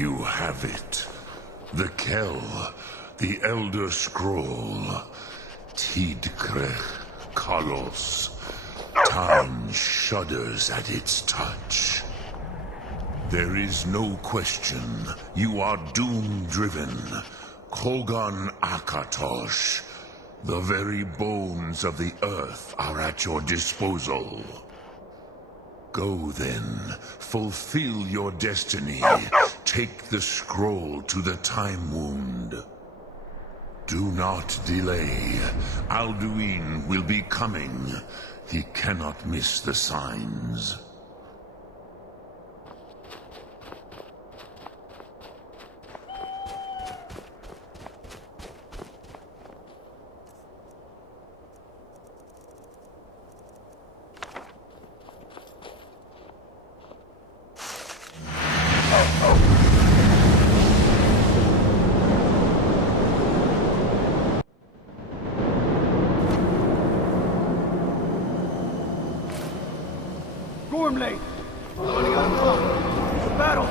You have it. The Kell, the Elder Scroll. Tidkrech Kalos. Time shudders at its touch. There is no question. You are doom-driven. Kogan Akatosh. The very bones of the earth are at your disposal. Go then, fulfill your destiny. Take the scroll to the Time Wound. Do not delay. Alduin will be coming. He cannot miss the signs. Gormley! Running out of time. The battle!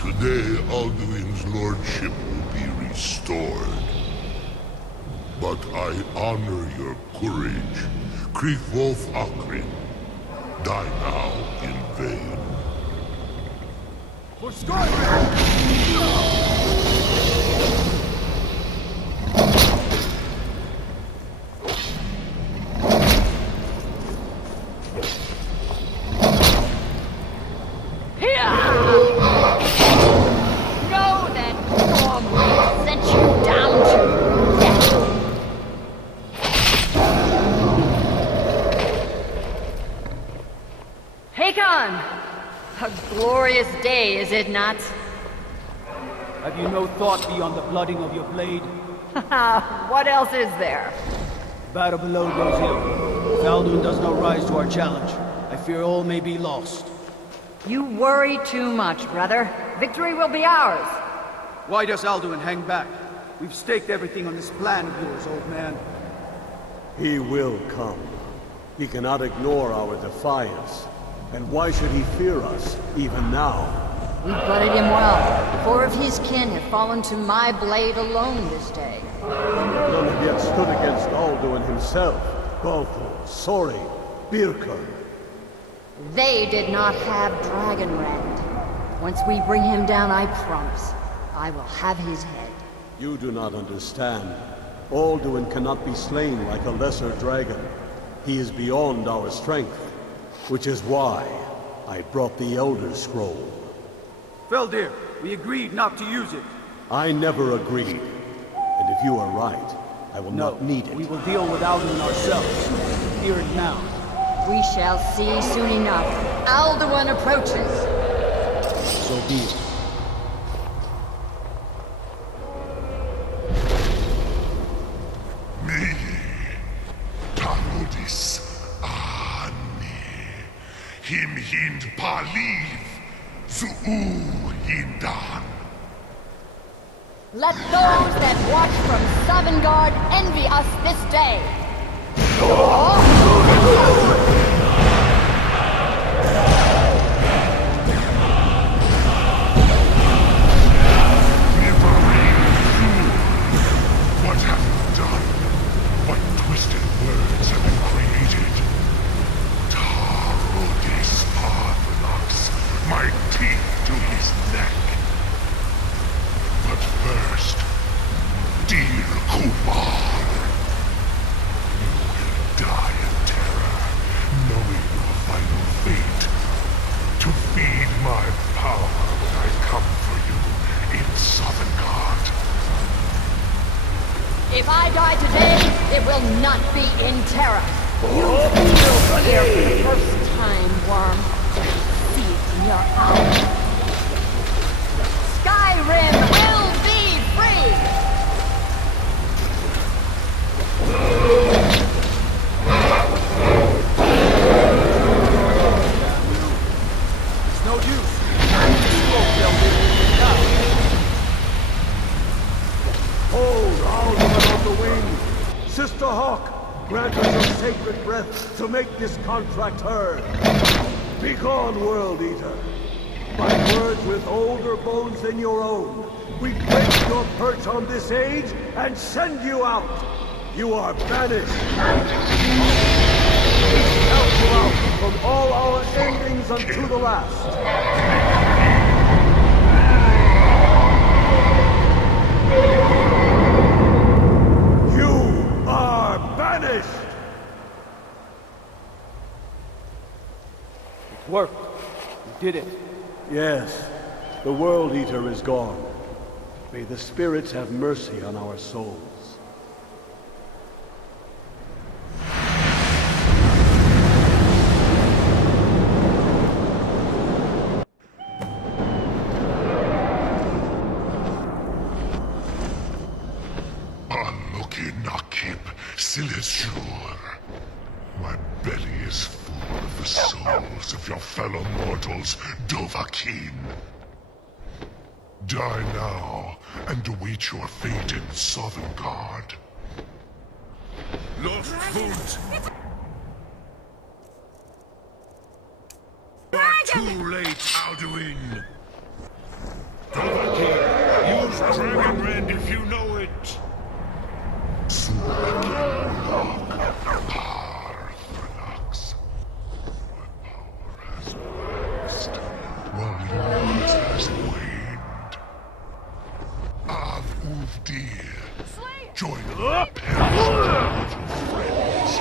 Today, Alduin's lordship will be restored. But I honor your courage. Kriegwolf Akrin. Die now in vain. For Skyrim! A glorious day, is it not? Have you no thought beyond the blooding of your blade? What else is there? Battle below goes ill. If Alduin does not rise to our challenge, I fear all may be lost. You worry too much, brother. Victory will be ours. Why does Alduin hang back? We've staked everything on this plan of yours, old man. He will come. He cannot ignore our defiance. And why should he fear us, even now? We blooded him well. 4 of his kin have fallen to my blade alone this day. None have yet stood against Alduin himself. Balthor, Sori, Birka. They did not have Dragonrend. Once we bring him down, I promise, I will have his head. You do not understand. Alduin cannot be slain like a lesser dragon. He is beyond our strength. Which is why I brought the Elder Scroll. Feldir, we agreed not to use it. I never agreed. And if you are right, I will not need it. We will deal with Alduin ourselves. Hear it now. We shall see soon enough. Alduin approaches. So be it. Me, Taludis. Him hind paliv, zuu hindan. Let those that watch from Sovngarde envy us this day. What have you done? What twisted words have you created? Tarudis Parthenos, my teeth to his neck. But first, dear Kumar, you will die in terror, knowing your final fate. To feed my power when I come for you in Sovngarde. If I die today, it will not be in terror. You feel fear for the first time, worm. See it in your eyes. Skyrim will be free! It's no use. Smoke, Feldir. Hold Alduin on the wing! Sister Hawk, grant us your sacred breath to make this contract heard! Begone, World Eater! By words with older bones than your own, we break your perch on this age and send you out! You are banished! Count you out from all our endings unto the last! You are banished! It worked. We did it. Yes, the World Eater is gone. May the spirits have mercy on our souls. My belly is full of the souls of your fellow mortals, Dovahkiin. Die now, and await your fate in Sovngarde. Lost foot! You are too late, Alduin! Dovahkiin, use Dragon Rend if you know it! While yours has waned. Av Uvdir, join the perish of friends.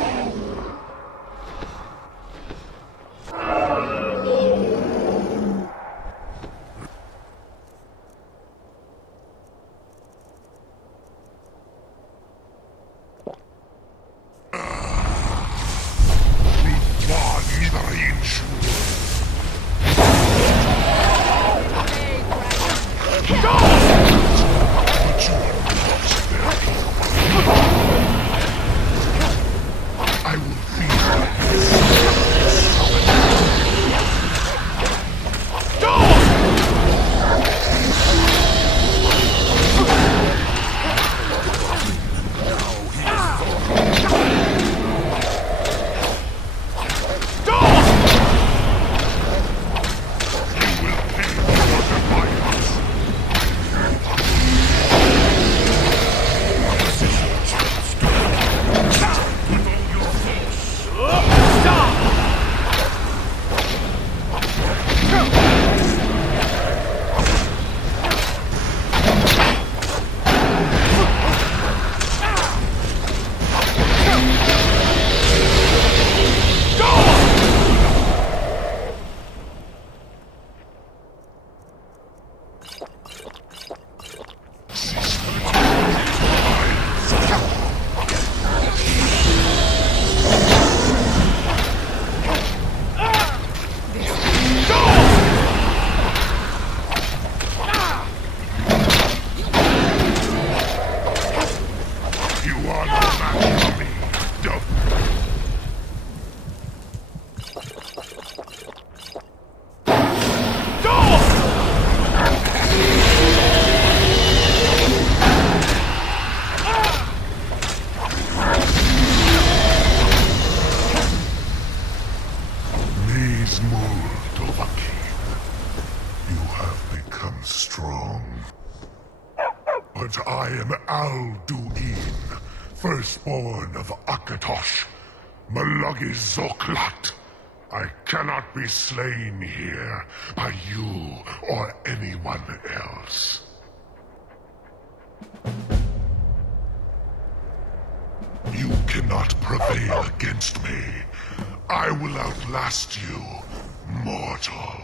But I am Alduin, firstborn of Akatosh, Malagi Zoklat. I cannot be slain here by you or anyone else. You cannot prevail against me. I will outlast you, mortal.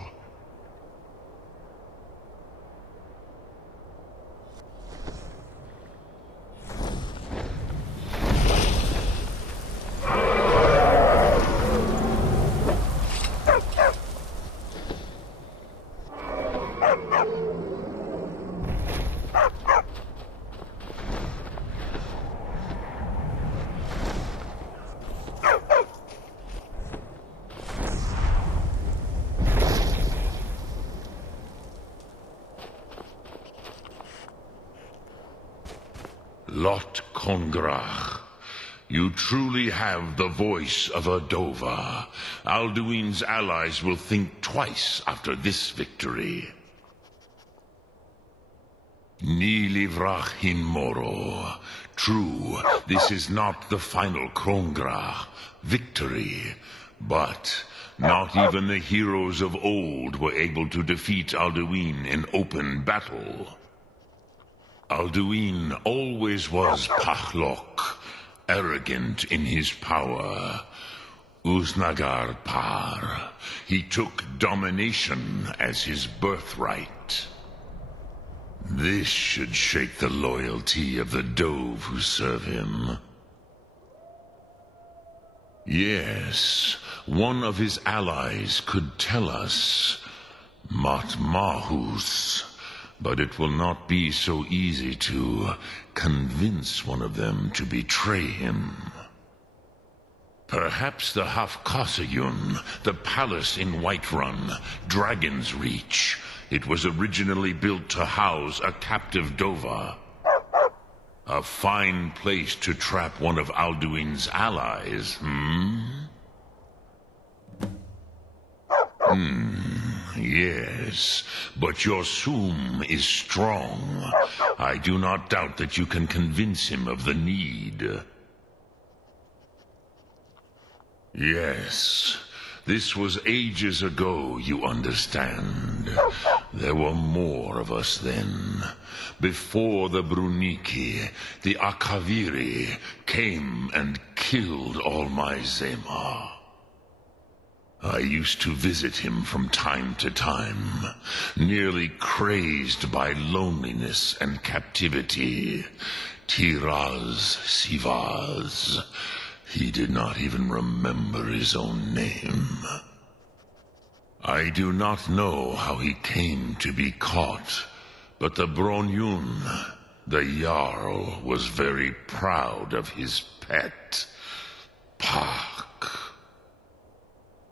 Lot Kongrach, You truly have the voice of a Dova. Alduin's allies will think twice after this victory. Ni livrach hin moro. True, this is not the final Krongra victory, but not even the heroes of old were able to defeat Alduin in open battle. Alduin always was Pachlok, arrogant in his power. Uznagar Par. He took domination as his birthright. This should shake the loyalty of the Dove who serve him. Yes, one of his allies could tell us. Matmahus. But it will not be so easy to convince one of them to betray him. Perhaps the Hafkasayun, the palace in Whiterun, Dragon's Reach. It was originally built to house a captive Dova. A fine place to trap one of Alduin's allies, Yes, but your Sum is strong. I do not doubt that you can convince him of the need. Yes, this was ages ago, you understand. There were more of us then. Before the Bruniki, the Akaviri came and killed all my Zema. I used to visit him from time to time, nearly crazed by loneliness and captivity. Tiraz Sivaz. He did not even remember his own name. I do not know how he came to be caught, but the Bronyun, the Jarl, was very proud of his pet, Pak.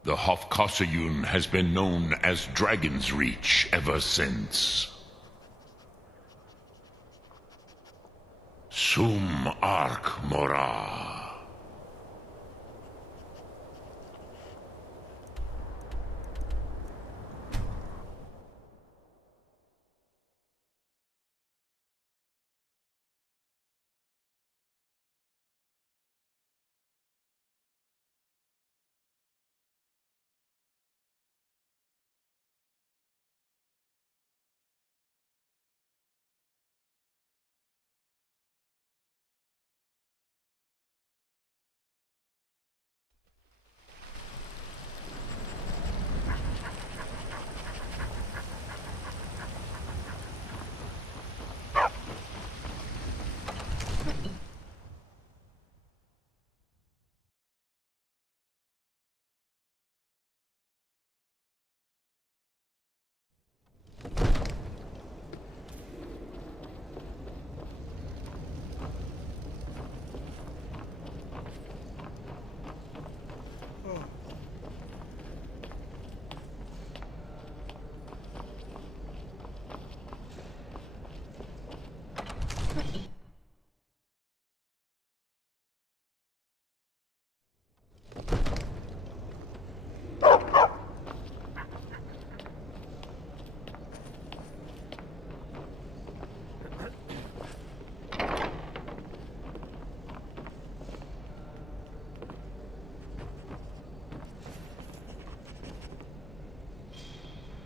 The Hofkasayun has been known as Dragon's Reach ever since. Sum Ark Mora.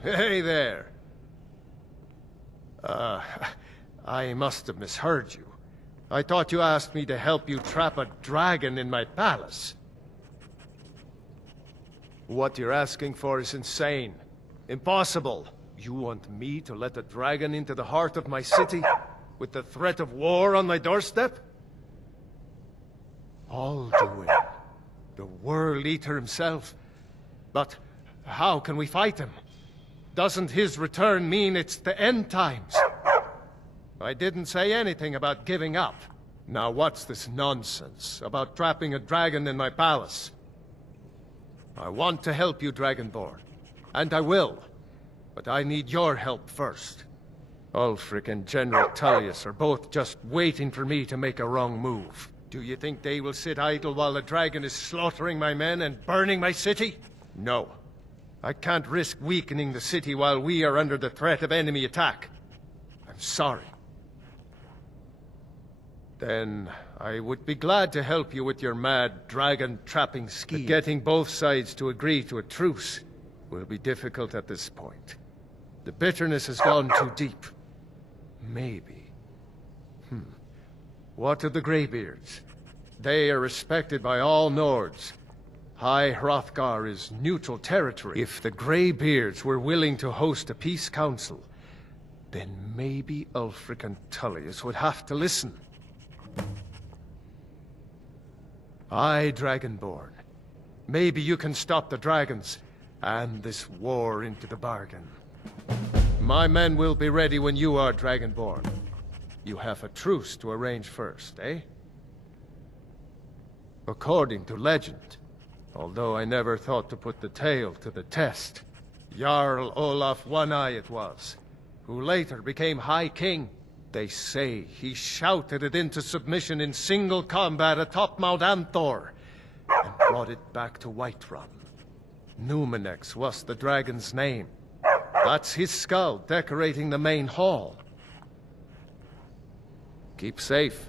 Hey there. I must have misheard you. I thought you asked me to help you trap a dragon in my palace. What you're asking for is insane. Impossible. You want me to let a dragon into the heart of my city, with the threat of war on my doorstep? Alduin, the World Eater himself. But how can we fight him? Doesn't his return mean it's the end times? I didn't say anything about giving up. Now what's this nonsense about trapping a dragon in my palace? I want to help you, Dragonborn. And I will. But I need your help first. Ulfric and General Tullius are both just waiting for me to make a wrong move. Do you think they will sit idle while the dragon is slaughtering my men and burning my city? No. I can't risk weakening the city while we are under the threat of enemy attack. I'm sorry. Then I would be glad to help you with your mad dragon-trapping scheme. But getting both sides to agree to a truce will be difficult at this point. The bitterness has gone too deep. Maybe. What of the Greybeards? They are respected by all Nords. High Hrothgar is neutral territory. If the Greybeards were willing to host a peace council, then maybe Ulfric and Tullius would have to listen. Aye, Dragonborn. Maybe you can stop the dragons, and this war into the bargain. My men will be ready when you are, Dragonborn. You have a truce to arrange first, eh? According to legend, although I never thought to put the tale to the test, Jarl Olaf One-Eye it was, who later became High King. They say he shouted it into submission in single combat atop Mount Anthor, and brought it back to Whiterun. Numenex was the dragon's name. That's his skull decorating the main hall. Keep safe.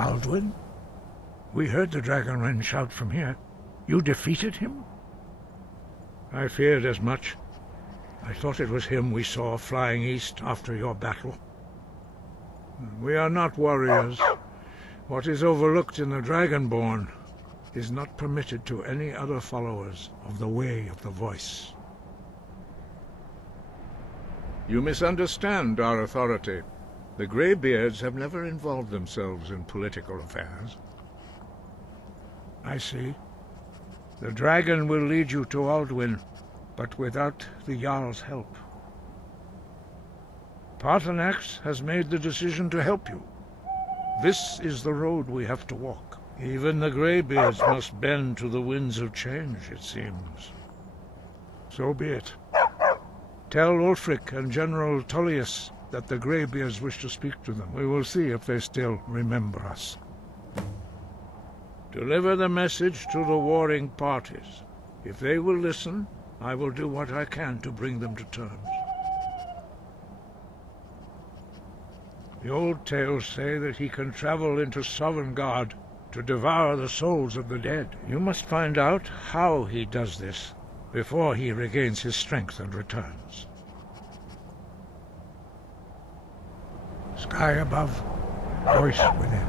Alduin? We heard the Dragonren shout from here. You defeated him? I feared as much. I thought it was him we saw flying east after your battle. We are not warriors. What is overlooked in the Dragonborn is not permitted to any other followers of the Way of the Voice. You misunderstand our authority. The Greybeards have never involved themselves in political affairs. I see. The dragon will lead you to Alduin, but without the Jarl's help. Paarthurnax has made the decision to help you. This is the road we have to walk. Even the Greybeards must bend to the winds of change, it seems. So be it. Tell Ulfric and General Tullius that the Greybeards wish to speak to them. We will see if they still remember us. Deliver the message to the warring parties. If they will listen, I will do what I can to bring them to terms. The old tales say that he can travel into Sovngarde to devour the souls of the dead. You must find out how he does this before he regains his strength and returns. Sky above, voice within.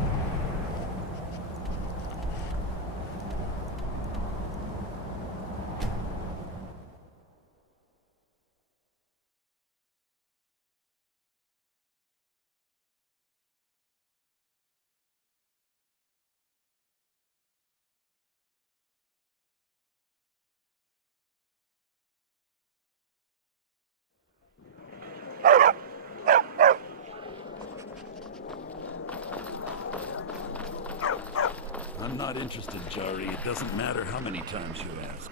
interested, Jari. It doesn't matter how many times you ask.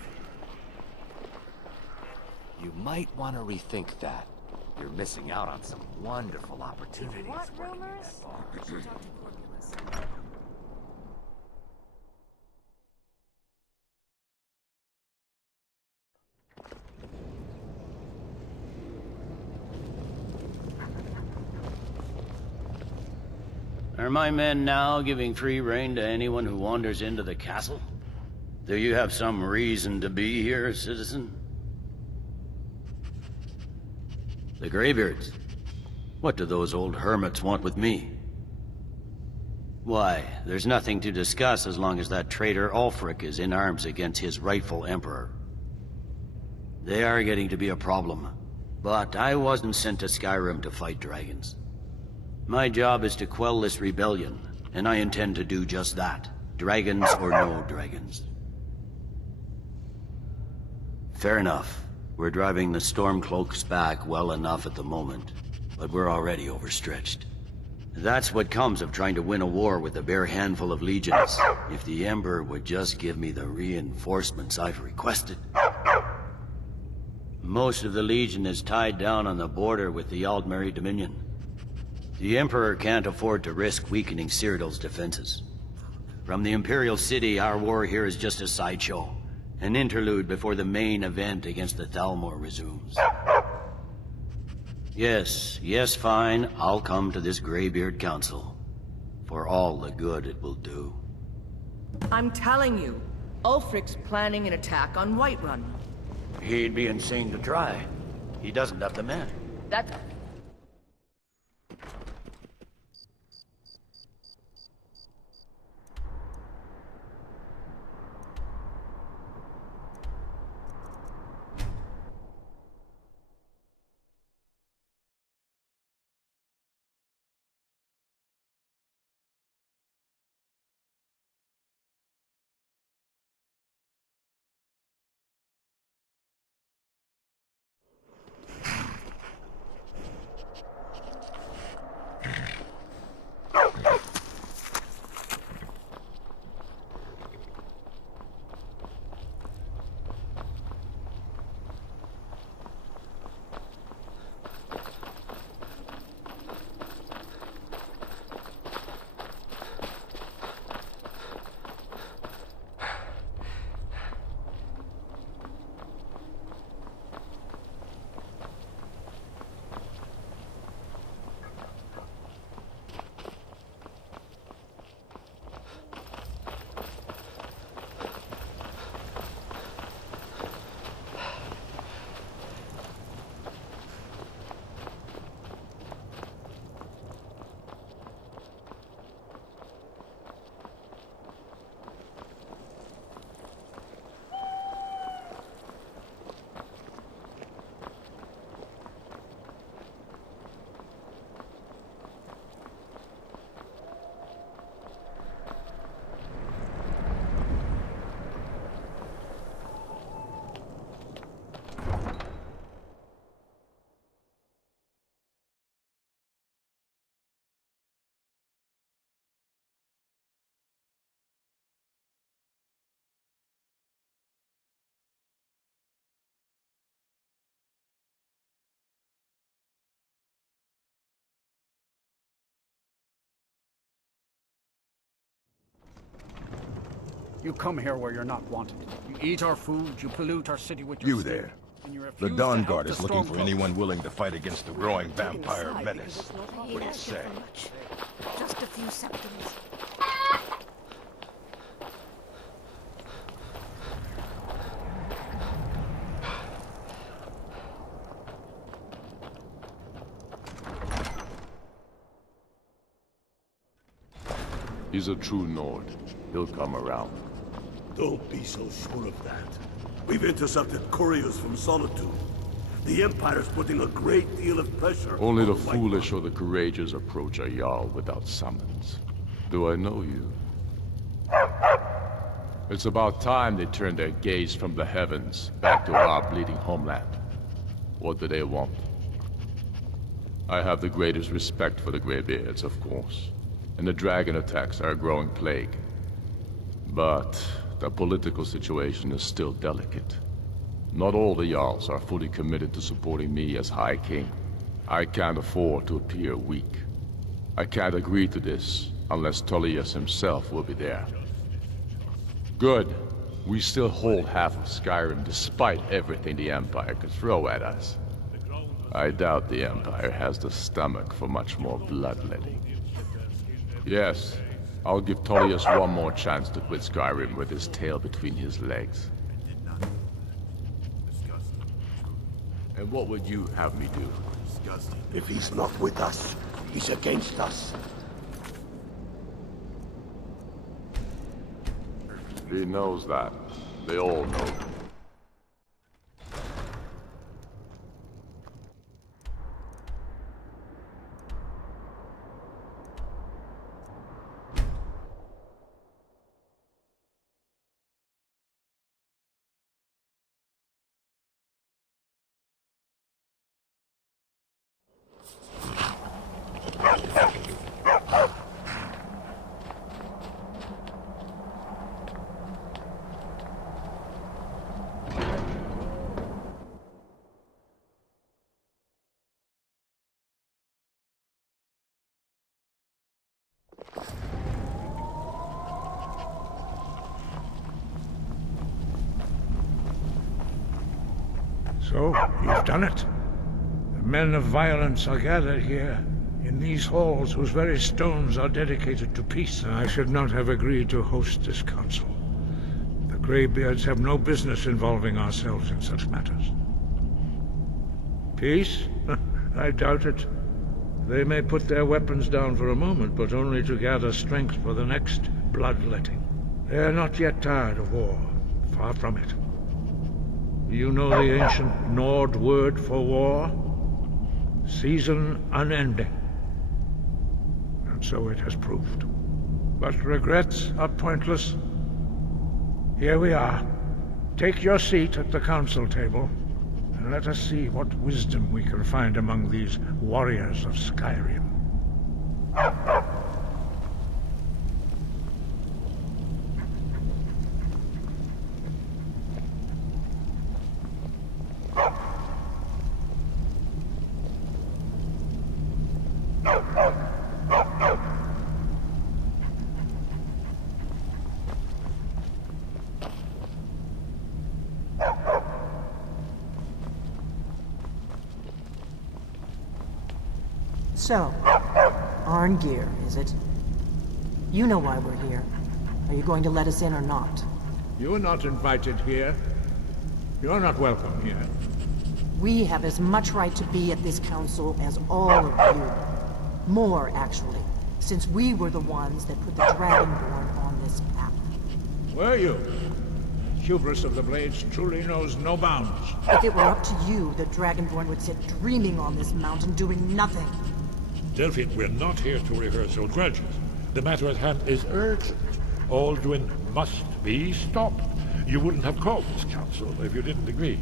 You might want to rethink that. You're missing out on some wonderful opportunities. What working rumors? that bar. I should talk to Corpulus. Are my men now giving free rein to anyone who wanders into the castle? Do you have some reason to be here, citizen? The Greybeards? What do those old hermits want with me? Why, there's nothing to discuss as long as that traitor Ulfric is in arms against his rightful emperor. They are getting to be a problem, but I wasn't sent to Skyrim to fight dragons. My job is to quell this rebellion, and I intend to do just that. Dragons or no dragons. Fair enough. We're driving the Stormcloaks back well enough at the moment, but we're already overstretched. That's what comes of trying to win a war with a bare handful of legions. If the Emperor would just give me the reinforcements I've requested. Most of the Legion is tied down on the border with the Aldmeri Dominion. The Emperor can't afford to risk weakening Cyrodiil's defenses. From the Imperial City, our war here is just a sideshow. An interlude before the main event against the Thalmor resumes. Yes, fine. I'll come to this Greybeard Council. For all the good it will do. I'm telling you, Ulfric's planning an attack on Whiterun. He'd be insane to try. He doesn't have the men. That's... You come here where you're not wanted. You eat our food, you pollute our city with your You stink, there. and you refuse The to Dawn help Guard the is looking for Stormcloaks. anyone willing to fight against the growing vampire menace. What do you say? Just a few seconds. He's a true Nord. He'll come around. Don't be so sure of that. We've intercepted couriers from Solitude. The Empire's putting a great deal of pressure Only the on Whiterun. foolish or the courageous approach a Jarl without summons. Do I know you? It's about time they turned their gaze from the heavens back to our bleeding homeland. What do they want? I have the greatest respect for the Greybeards, of course. And the dragon attacks are a growing plague. But the political situation is still delicate. Not all the Jarls are fully committed to supporting me as High King. I can't afford to appear weak. I can't agree to this unless Tullius himself will be there. Good. We still hold half of Skyrim despite everything the Empire could throw at us. I doubt the Empire has the stomach for much more bloodletting. Yes, I'll give Tullius one more chance to quit Skyrim with his tail between his legs. And what would you have me do? If he's not with us, he's against us. He knows that. They all know. So, you've done it. The men of violence are gathered here, in these halls whose very stones are dedicated to peace. I should not have agreed to host this council. The Greybeards have no business involving ourselves in such matters. Peace? I doubt it. They may put their weapons down for a moment, but only to gather strength for the next bloodletting. They are not yet tired of war. Far from it. Do you know the ancient Nord word for war? Season unending. And so it has proved. But regrets are pointless. Here we are. Take your seat at the council table, and let us see what wisdom we can find among these warriors of Skyrim. So, Arngeir, is it? You know why we're here. Are you going to let us in or not? You're not invited here. You're not welcome here. We have as much right to be at this council as all of you. More, actually, since we were the ones that put the Dragonborn on this map. Were you? Hubris of the Blades truly knows no bounds. If it were up to you, the Dragonborn would sit dreaming on this mountain doing nothing. Delphine, we're not here to rehearse old grudges. The matter at hand is urgent. Alduin must be stopped. You wouldn't have called this council if you didn't agree.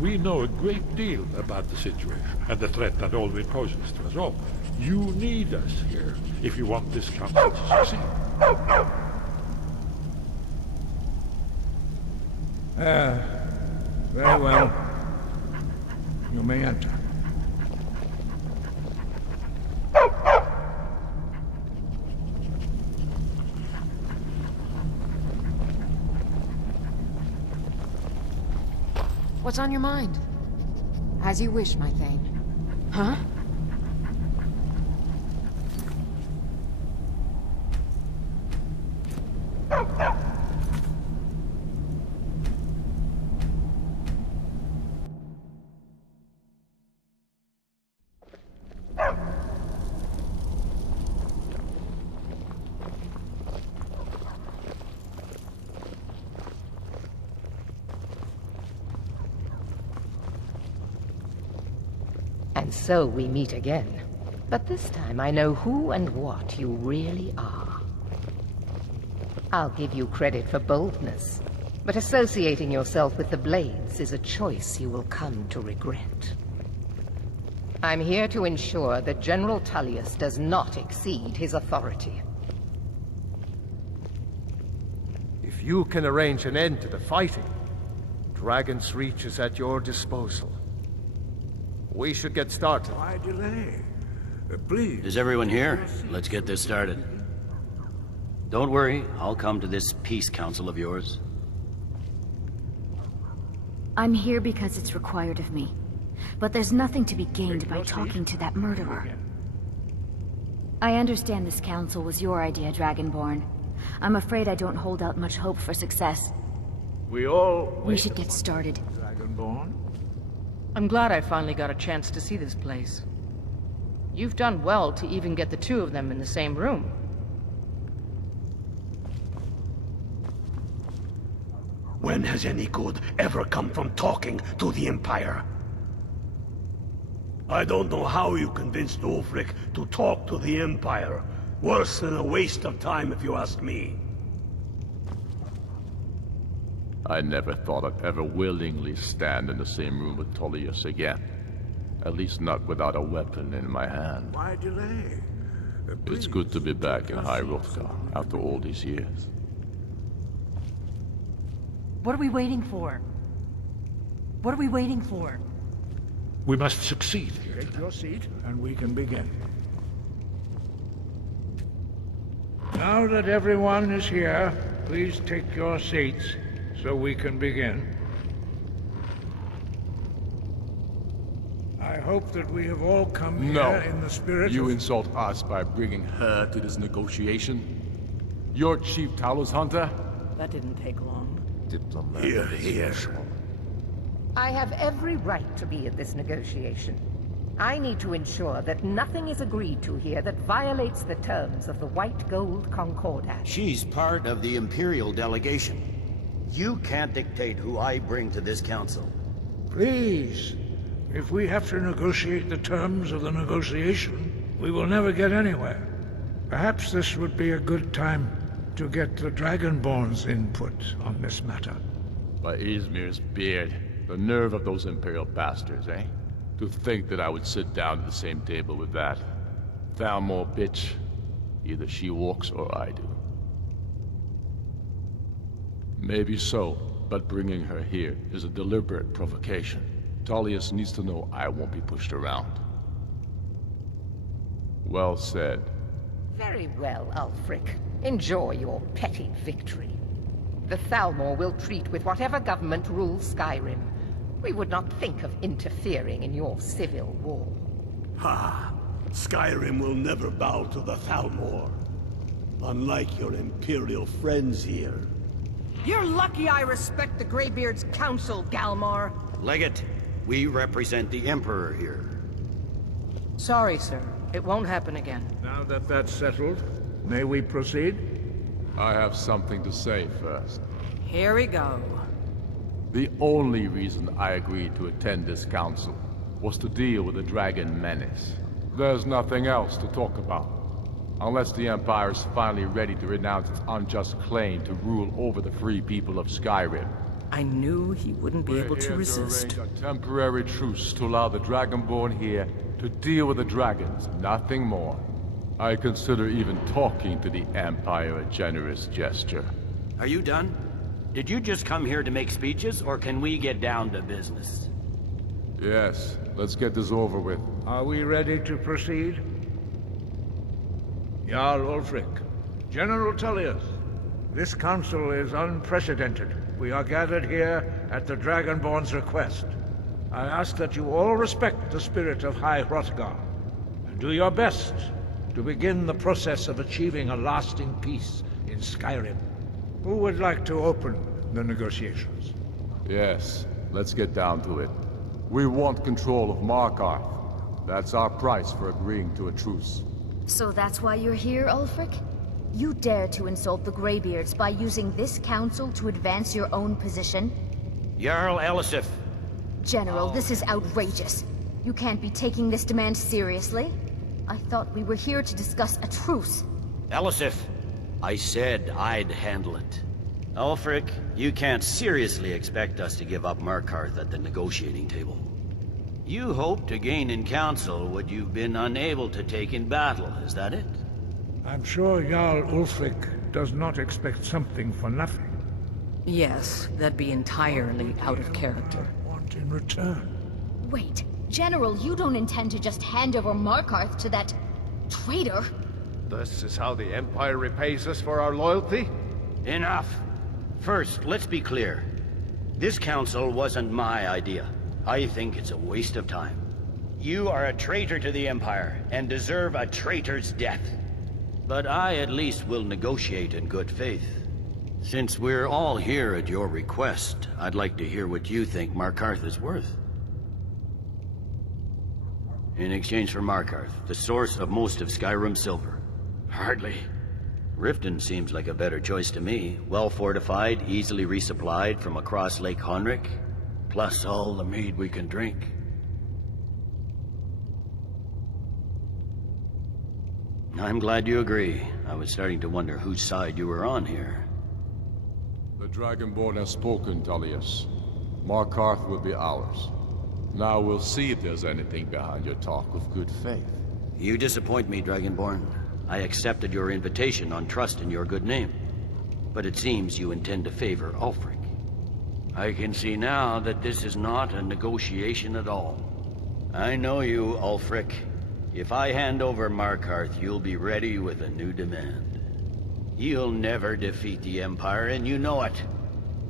We know a great deal about the situation and the threat that Alduin poses to us all. You need us here if you want this council to succeed. Very well. You may enter. What's on your mind? As you wish, my Thane. Huh? And so we meet again. But this time I know who and what you really are. I'll give you credit for boldness, but associating yourself with the Blades is a choice you will come to regret. I'm here to ensure that General Tullius does not exceed his authority. you can arrange an end to the fighting, Dragon's Reach is at your disposal. We should get started. Why delay? Please. Is everyone here? Let's get this started. Don't worry, I'll come to this peace council of yours. I'm here because it's required of me. But there's nothing to be gained by talking to that murderer. I understand this council was your idea, Dragonborn. I'm afraid I don't hold out much hope for success. We should get started. Dragonborn? I'm glad I finally got a chance to see this place. You've done well to even get the two of them in the same room. When has any good ever come from talking to the Empire? I don't know how you convinced Ulfric to talk to the Empire. Worse than a waste of time, if you ask me. I never thought I'd ever willingly stand in the same room with Tullius again. At least not without a weapon in my hand. Why delay? It's good to be back in High Hrothgar after all these years. What are we waiting for? What are we waiting for? We must succeed here. Take your seat, and we can begin. Now that everyone is here, please take your seats so we can begin. I hope that we have all come here in the spirit You of... insult us by bringing her to this negotiation? You're Chief Talos Hunter? That didn't take long. Here. I have every right to be at this negotiation. I need to ensure that nothing is agreed to here that violates the terms of the White Gold Concordat. She's part of the Imperial delegation. You can't dictate who I bring to this council. Please. If we have to negotiate the terms of the negotiation, we will never get anywhere. Perhaps this would be a good time to get the Dragonborn's input on this matter. By Izmir's beard, the nerve of those Imperial bastards, eh? To think that I would sit down at the same table with that Thalmor bitch. Either she walks or I do. Maybe so, but bringing her here is a deliberate provocation. Tullius needs to know I won't be pushed around. Well said. Very well, Ulfric. Enjoy your petty victory. The Thalmor will treat with whatever government rules Skyrim. We would not think of interfering in your civil war. Ha! Skyrim will never bow to the Thalmor. Unlike your Imperial friends here. You're lucky I respect the Greybeard's counsel, Galmar. Legate, we represent the Emperor here. Sorry, sir. It won't happen again. Now that that's settled, may we proceed? I have something to say first. Here we go. The only reason I agreed to attend this council was to deal with the dragon menace. There's nothing else to talk about. Unless the Empire is finally ready to renounce its unjust claim to rule over the free people of Skyrim. I knew he wouldn't be able to resist. To arrange a temporary truce to allow the Dragonborn here to deal with the dragons, nothing more. I consider even talking to the Empire a generous gesture. Are you done? Did you just come here to make speeches, or can we get down to business? Yes, let's get this over with. Are we ready to proceed? Jarl Ulfric, General Tullius, this council is unprecedented. We are gathered here at the Dragonborn's request. I ask that you all respect the spirit of High Hrothgar, and do your best to begin the process of achieving a lasting peace in Skyrim. Who would like to open the negotiations? Yes, let's get down to it. We want control of Markarth. That's our price for agreeing to a truce. So that's why you're here, Ulfric? You dare to insult the Greybeards by using this council to advance your own position? Jarl Elisif. General, this is outrageous. You can't be taking this demand seriously. I thought we were here to discuss a truce. Elisif, I said I'd handle it. Ulfric, you can't seriously expect us to give up Markarth at the negotiating table. You hoped to gain in council what you've been unable to take in battle, is that it? I'm sure Jarl Ulfric does not expect something for nothing. Yes, that'd be entirely out of character. Want in return? Wait, General, you don't intend to just hand over Markarth to that traitor? This is how the Empire repays us for our loyalty? Enough! First, let's be clear. This council wasn't my idea. I think it's a waste of time. You are a traitor to the Empire, and deserve a traitor's death. But I at least will negotiate in good faith. Since we're all here at your request, I'd like to hear what you think Markarth is worth. In exchange for Markarth, the source of most of Skyrim's silver. Hardly. Riften seems like a better choice to me. Well fortified, easily resupplied from across Lake Honric, plus all the mead we can drink. I'm glad you agree. I was starting to wonder whose side you were on here. The Dragonborn has spoken, Tullius. Markarth will be ours. Now we'll see if there's anything behind your talk of good faith. You disappoint me, Dragonborn. I accepted your invitation on trust in your good name. But it seems you intend to favor Ulfric. I can see now that this is not a negotiation at all. I know you, Ulfric. If I hand over Markarth, you'll be ready with a new demand. You'll never defeat the Empire, and you know it.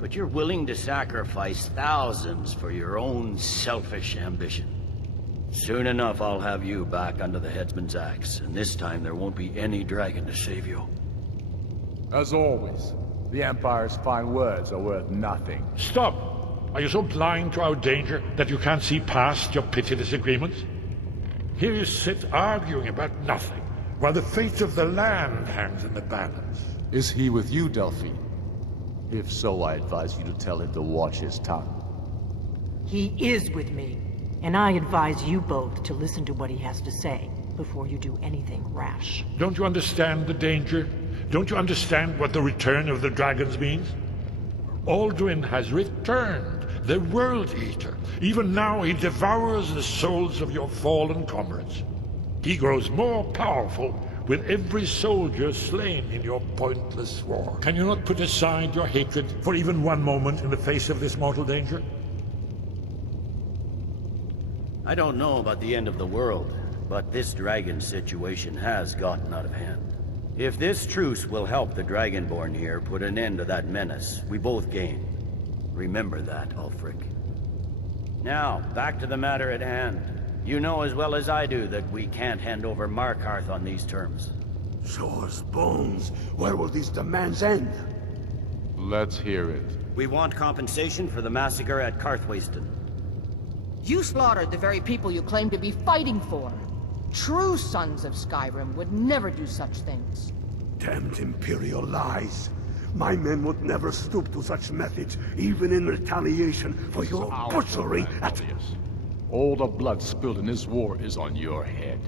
But you're willing to sacrifice thousands for your own selfish ambition. Soon enough, I'll have you back under the headsman's axe, and this time there won't be any dragon to save you. As always, the Empire's fine words are worth nothing. Stop! Are you so blind to our danger that you can't see past your pitiless agreements? Here you sit arguing about nothing, while the fate of the land hangs in the balance. Is he with you, Delphine? If so, I advise you to tell him to watch his tongue. He is with me, and I advise you both to listen to what he has to say before you do anything rash. Don't you understand the danger? Don't you understand what the return of the dragons means? Alduin has returned, the World Eater. Even now he devours the souls of your fallen comrades. He grows more powerful with every soldier slain in your pointless war. Can you not put aside your hatred for even one moment in the face of this mortal danger? I don't know about the end of the world, but this dragon situation has gotten out of hand. If this truce will help the Dragonborn here put an end to that menace, we both gain. Remember that, Ulfric. Now, back to the matter at hand. You know as well as I do that we can't hand over Markarth on these terms. Shores, bones, where will these demands end? Let's hear it. We want compensation for the massacre at Karthwasten. You slaughtered the very people you claim to be fighting for. True sons of Skyrim would never do such things. Damned Imperial lies. My men would never stoop to such methods, even in retaliation for your butchery at... All the blood spilled in this war is on your head.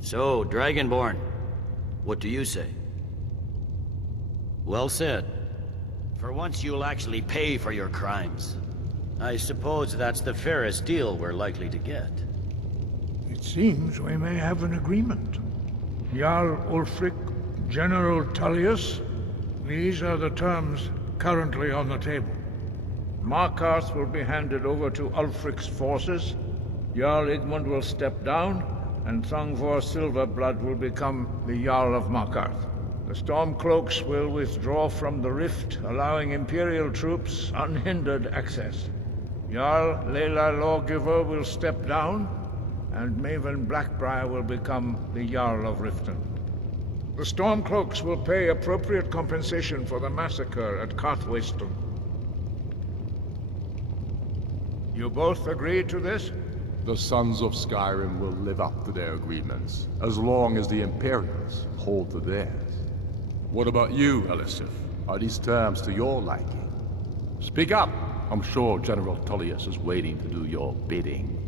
So, Dragonborn, what do you say? Well said. For once you'll actually pay for your crimes. I suppose that's the fairest deal we're likely to get. It seems we may have an agreement. Jarl Ulfric, General Tullius, these are the terms currently on the table. Markarth will be handed over to Ulfric's forces, Jarl Igmund will step down, and Thongvor Silverblood will become the Jarl of Markarth. The Stormcloaks will withdraw from the rift, allowing Imperial troops unhindered access. Jarl Layla Lawgiver will step down, and Maven Blackbriar will become the Jarl of Riften. The Stormcloaks will pay appropriate compensation for the massacre at Karthwasten. You both agree to this? The Sons of Skyrim will live up to their agreements, as long as the Imperials hold to theirs. What about you, Elisif? Are these terms to your liking? Speak up! I'm sure General Tullius is waiting to do your bidding.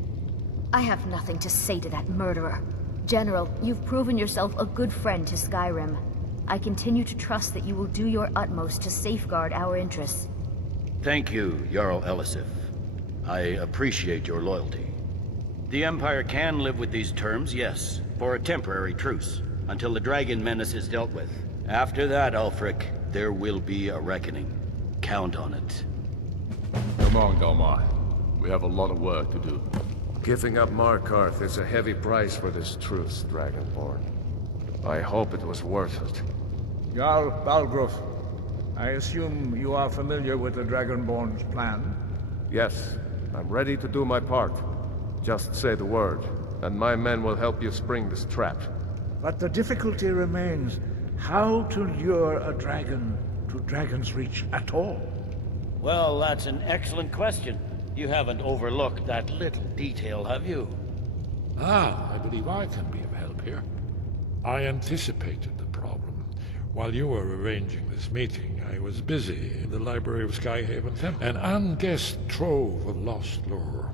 I have nothing to say to that murderer. General, you've proven yourself a good friend to Skyrim. I continue to trust that you will do your utmost to safeguard our interests. Thank you, Jarl Elisif. I appreciate your loyalty. The Empire can live with these terms, yes, for a temporary truce, until the dragon menace is dealt with. After that, Ulfric, there will be a reckoning. Count on it. Come on, Galmar. We have a lot of work to do. Giving up Markarth is a heavy price for this truce, Dragonborn. I hope it was worth it. Jarl Balgruuf, I assume you are familiar with the Dragonborn's plan? Yes, I'm ready to do my part. Just say the word, and my men will help you spring this trap. But the difficulty remains how to lure a dragon to Dragon's Reach at all. Well, that's an excellent question. You haven't overlooked that little detail, have you? Ah, I believe I can be of help here. I anticipated the problem. While you were arranging this meeting, I was busy in the library of Skyhaven Temple, an unguessed trove of lost lore.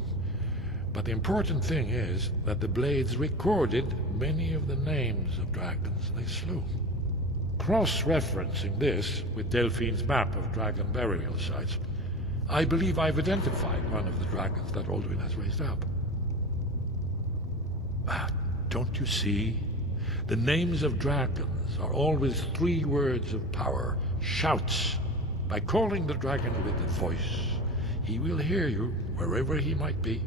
But the important thing is that the Blades recorded many of the names of dragons they slew. Cross-referencing this with Delphine's map of dragon burial sites, I believe I've identified one of the dragons that Alduin has raised up. Don't you see? The names of dragons are always 3 words of power, shouts. By calling the dragon with a voice, he will hear you wherever he might be.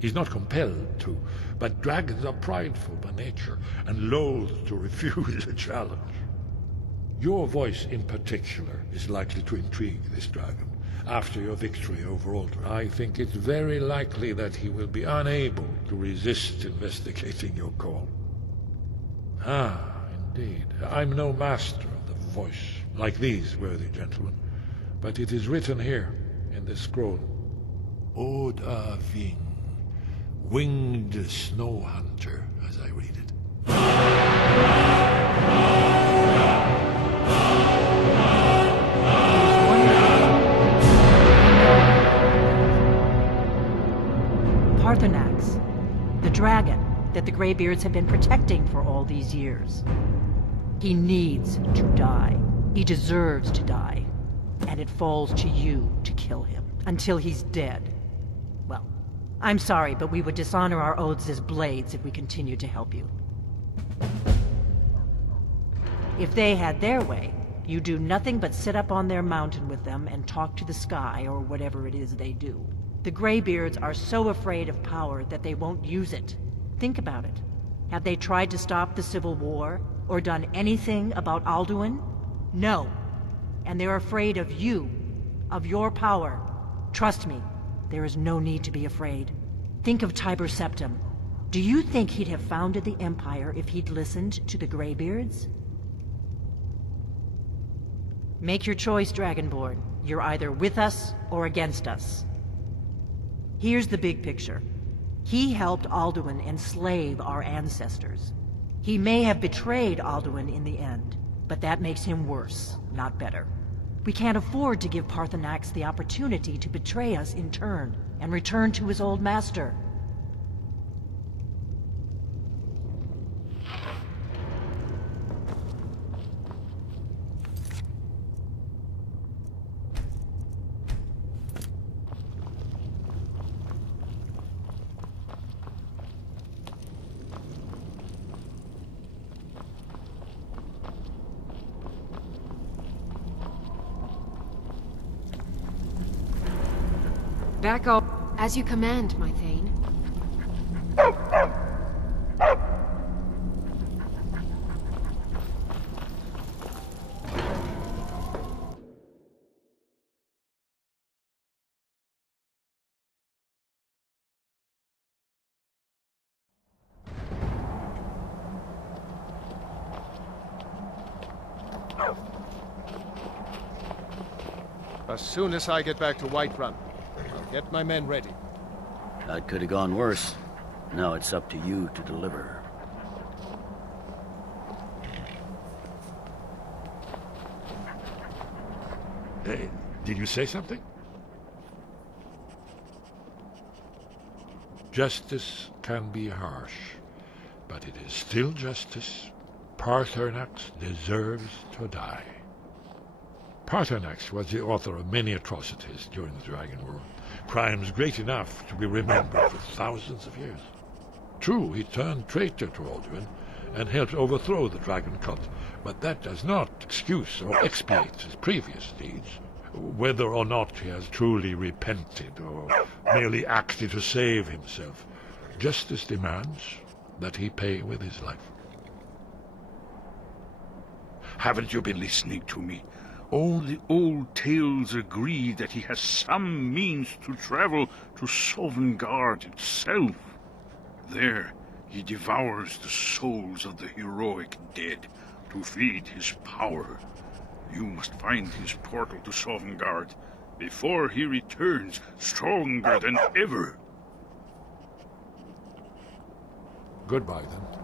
He's not compelled to, but dragons are prideful by nature and loath to refuse a challenge. Your voice in particular is likely to intrigue this dragon. After your victory over Alduin, I think it's very likely that he will be unable to resist investigating your call. Ah, indeed. I'm no master of the voice, like these worthy gentlemen, but it is written here in this scroll. Odaving, winged snow hunter, as I read it. Parthenax, the dragon that the Greybeards have been protecting for all these years. He needs to die. He deserves to die. And it falls to you to kill him until he's dead. Well, I'm sorry, but we would dishonor our oaths as Blades if we continued to help you. If they had their way, you do nothing but sit up on their mountain with them and talk to the sky or whatever it is they do. The Greybeards are so afraid of power that they won't use it. Think about it. Have they tried to stop the Civil War or done anything about Alduin? No. And they're afraid of you, of your power. Trust me, there is no need to be afraid. Think of Tiber Septim. Do you think he'd have founded the Empire if he'd listened to the Greybeards? Make your choice, Dragonborn. You're either with us or against us. Here's the big picture. He helped Alduin enslave our ancestors. He may have betrayed Alduin in the end, but that makes him worse, not better. We can't afford to give Parthenax the opportunity to betray us in turn and return to his old master. Back up. As you command, my Thane. As soon as I get back to Whiterun, get my men ready. That could have gone worse. Now it's up to you to deliver. Hey, did you say something? Justice can be harsh, but it is still justice. Parthenax deserves to die. Parthenax was the author of many atrocities during the Dragon War. Crimes great enough to be remembered for thousands of years. True, he turned traitor to Alduin and helped overthrow the Dragon Cult, but that does not excuse or expiate his previous deeds. whether or not he has truly repented or merely acted to save himself. Justice demands that he pay with his life. Haven't you been listening to me? All the old tales agree that he has some means to travel to Sovngarde itself. There, he devours the souls of the heroic dead to feed his power. You must find his portal to Sovngarde before he returns stronger than ever. Goodbye, then.